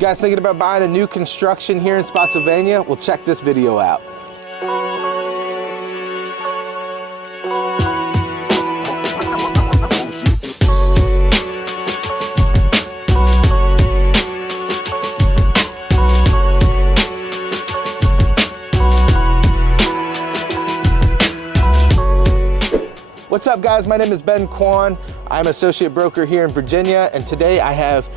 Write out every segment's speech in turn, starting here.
You guys thinking about buying a new construction here in Spotsylvania? Well, check this video out. What's up, guys? My name is Ben Kwan. I'm associate broker here in Virginia, and today I have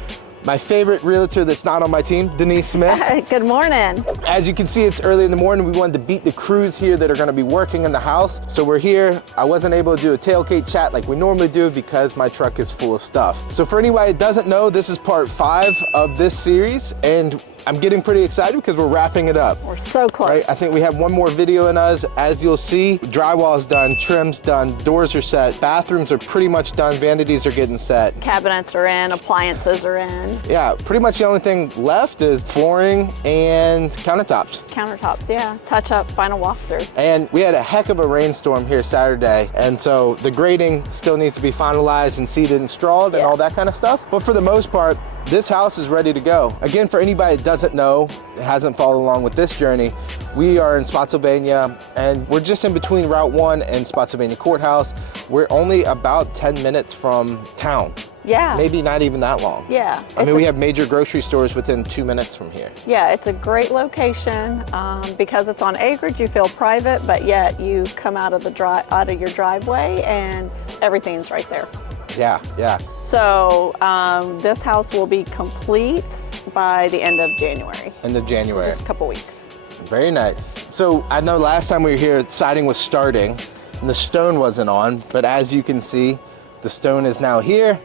my favorite realtor that's not on my team, Denise Smith. Good morning. As you can see, it's early in the morning. We wanted to beat the crews here that are gonna be working in the house. So we're here. I wasn't able to do a tailgate chat like we normally do because my truck is full of stuff. So for anybody that doesn't know, this is part 5 of this series, and I'm getting pretty excited because we're wrapping it up. We're so close. Right? I think we have one more video in us. As you'll see, drywall is done, trim's done, doors are set, bathrooms are pretty much done, vanities are getting set. Cabinets are in, appliances are in. Yeah, pretty much the only thing left is flooring and countertops. Countertops, yeah. Touch up, final walkthrough. And we had a heck of a rainstorm here Saturday, and so the grading still needs to be finalized and seeded and strawed and all that kind of stuff. But for the most part, this house is ready to go. Again, for anybody that doesn't know, hasn't followed along with this journey, we are in Spotsylvania, and we're just in between Route 1 and Spotsylvania Courthouse. We're only about 10 minutes from town. Yeah. Maybe not even that long. Yeah. I mean, we have major grocery stores within 2 minutes from here. Yeah, it's a great location. Because it's on acreage, you feel private, but yet you come out of your driveway and everything's right there. Yeah, yeah. So this house will be complete by the end of January. End of January. So just a couple weeks. Very nice. So I know last time we were here, siding was starting and the stone wasn't on, but as you can see, the stone is now here.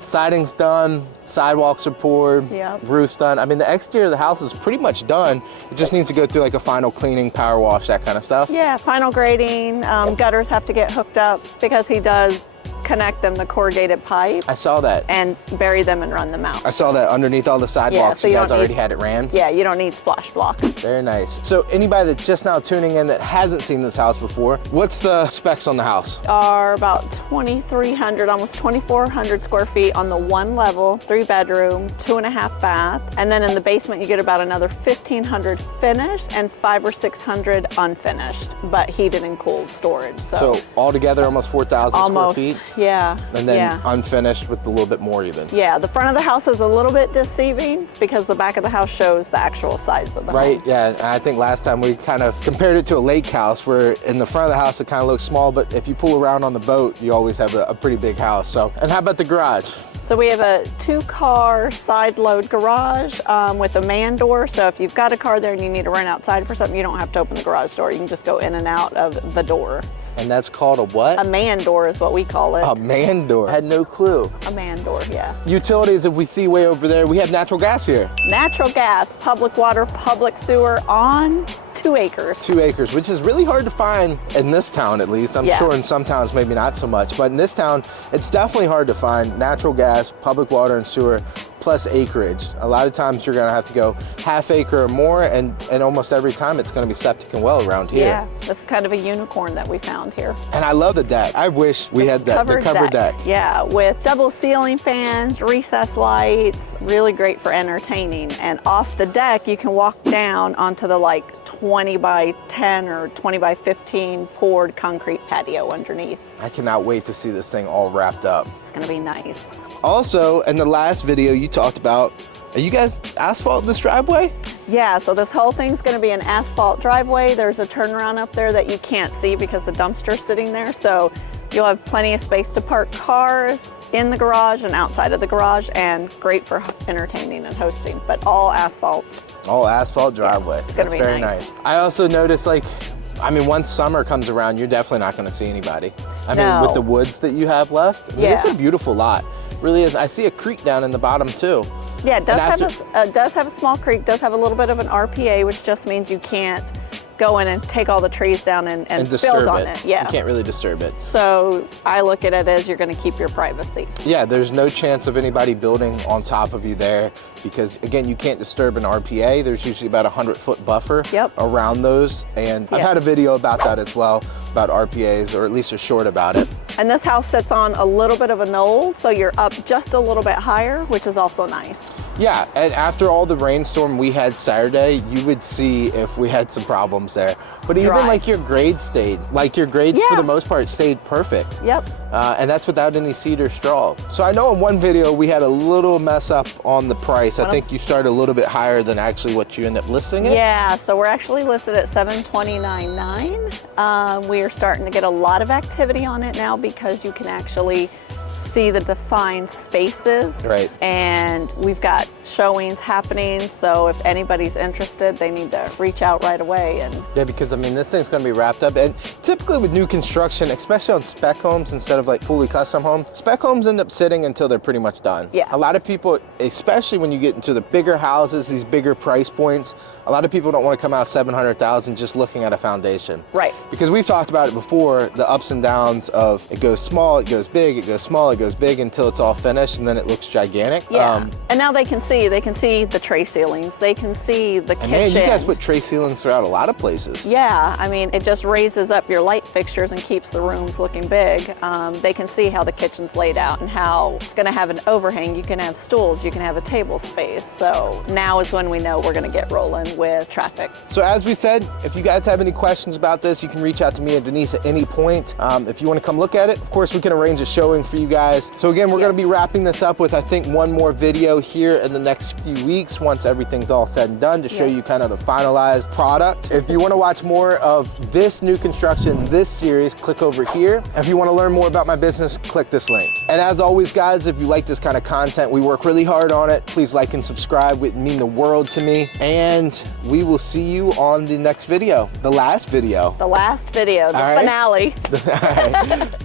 Siding's done, sidewalks are poured, roof's done. I mean, the exterior of the house is pretty much done. It just needs to go through like a final cleaning, power wash, that kind of stuff. Yeah, final grading. Gutters have to get hooked up because he does connect them to corrugated pipe. I saw that. And bury them and run them out. I saw that underneath all the sidewalks. So you guys already had it ran? Yeah, you don't need splash blocks. Very nice. So anybody that's just now tuning in that hasn't seen this house before, what's the specs on the house? Are about 2,300, almost 2,400 square feet on the one level, 3 bedroom, 2.5 bath. And then in the basement, you get about another 1,500 finished and 500 or 600 unfinished, but heated and cooled storage. So altogether almost 4,000 square feet? Yeah. And then unfinished with a little bit more even. Yeah, the front of the house is a little bit deceiving because the back of the house shows the actual size of the home. Yeah, and I think last time we kind of compared it to a lake house where in the front of the house it kind of looks small, but if you pull around on the boat, you always have a pretty big house. So, and how about the garage? So we have a 2-car side load garage with a man door. So if you've got a car there and you need to run outside for something, you don't have to open the garage door. You can just go in and out of the door. And that's called a what? A man door is what we call it. A man door. I had no clue. A man door, yeah. Utilities, if we see way over there, we have natural gas here. Natural gas, public water, public sewer on 2 acres. 2 acres, which is really hard to find in this town at least. I'm sure in some towns maybe not so much, but in this town, it's definitely hard to find natural gas, public water and sewer, plus acreage. A lot of times you're gonna have to go half acre or more, and almost every time it's gonna be septic and well around here. Yeah, that's kind of a unicorn that we found here. And I love the deck. I wish we had that, the covered deck. Yeah, with double ceiling fans, recessed lights, really great for entertaining. And off the deck, you can walk down onto the 20 by 10 or 20 by 15 poured concrete patio underneath. I cannot wait to see this thing all wrapped up. It's gonna be nice. Also, in the last video you talked about, are you guys asphalt this driveway? Yeah, so this whole thing's gonna be an asphalt driveway. There's a turnaround up there that you can't see because the dumpster's sitting there. So you'll have plenty of space to park cars in the garage and outside of the garage, and great for entertaining and hosting, but all asphalt. All asphalt driveway. Yeah, it's gonna be very nice. I also noticed, once summer comes around, you're definitely not gonna see anybody. I mean, with the woods that you have left, it's a beautiful lot. It really is. I see a creek down in the bottom too. Yeah, it does have a small creek, does have a little bit of an RPA, which just means you can't go in and take all the trees down and build on it. Yeah. You can't really disturb it. So I look at it as you're going to keep your privacy. Yeah, there's no chance of anybody building on top of you there because, again, you can't disturb an RPA. There's usually about a 100-foot buffer around those. And I've had a video about that as well, about RPAs, or at least a short about it. And this house sits on a little bit of a knoll, so you're up just a little bit higher, which is also nice. Yeah, and after all the rainstorm we had Saturday, you would see if we had some problems there. But even Dry. like your grades stayed, like your grades for Yeah. the most part stayed perfect. Yep. And that's without any seed or straw. So I know in one video we had a little mess up on the price. I think you started a little bit higher than actually what you end up listing it. Yeah, so we're actually listed at $729,900. We are starting to get a lot of activity on it now because you can actually see the defined spaces. Right. And we've got showings happening, so if anybody's interested, they need to reach out right away. And Yeah, because I mean, this thing's gonna be wrapped up. And typically with new construction, especially on spec homes instead of like fully custom homes, spec homes end up sitting until they're pretty much done. Yeah. A lot of people, especially when you get into the bigger houses, these bigger price points, a lot of people don't wanna come out 700,000 just looking at a foundation. Right. Because we've talked about it before, the ups and downs of it goes small, it goes big, it goes small, it goes big until it's all finished and then it looks gigantic. yeah, and now they can see the tray ceilings, they can see the And kitchen. man, you guys put tray ceilings throughout a lot of places. Yeah, I mean, it just raises up your light fixtures and keeps the rooms looking big. They can see how the kitchen's laid out and how it's gonna have an overhang. You can have stools, you can have a table space. So now is when we know we're gonna get rolling with traffic. So as we said, if you guys have any questions about this, you can reach out to me or Denise at any point. If you want to come look at it, of course, we can arrange a showing for you guys. So again, we're going to be wrapping this up with, I think, one more video here in the next few weeks once everything's all said and done to show you kind of the finalized product. If you want to watch more of this new construction, this series, click over here. If you want to learn more about my business, click this link. And as always, guys, if you like this kind of content, we work really hard on it. Please like and subscribe. It would mean the world to me. And we will see you on the next video, the last video. The last video, the All right. finale. All right.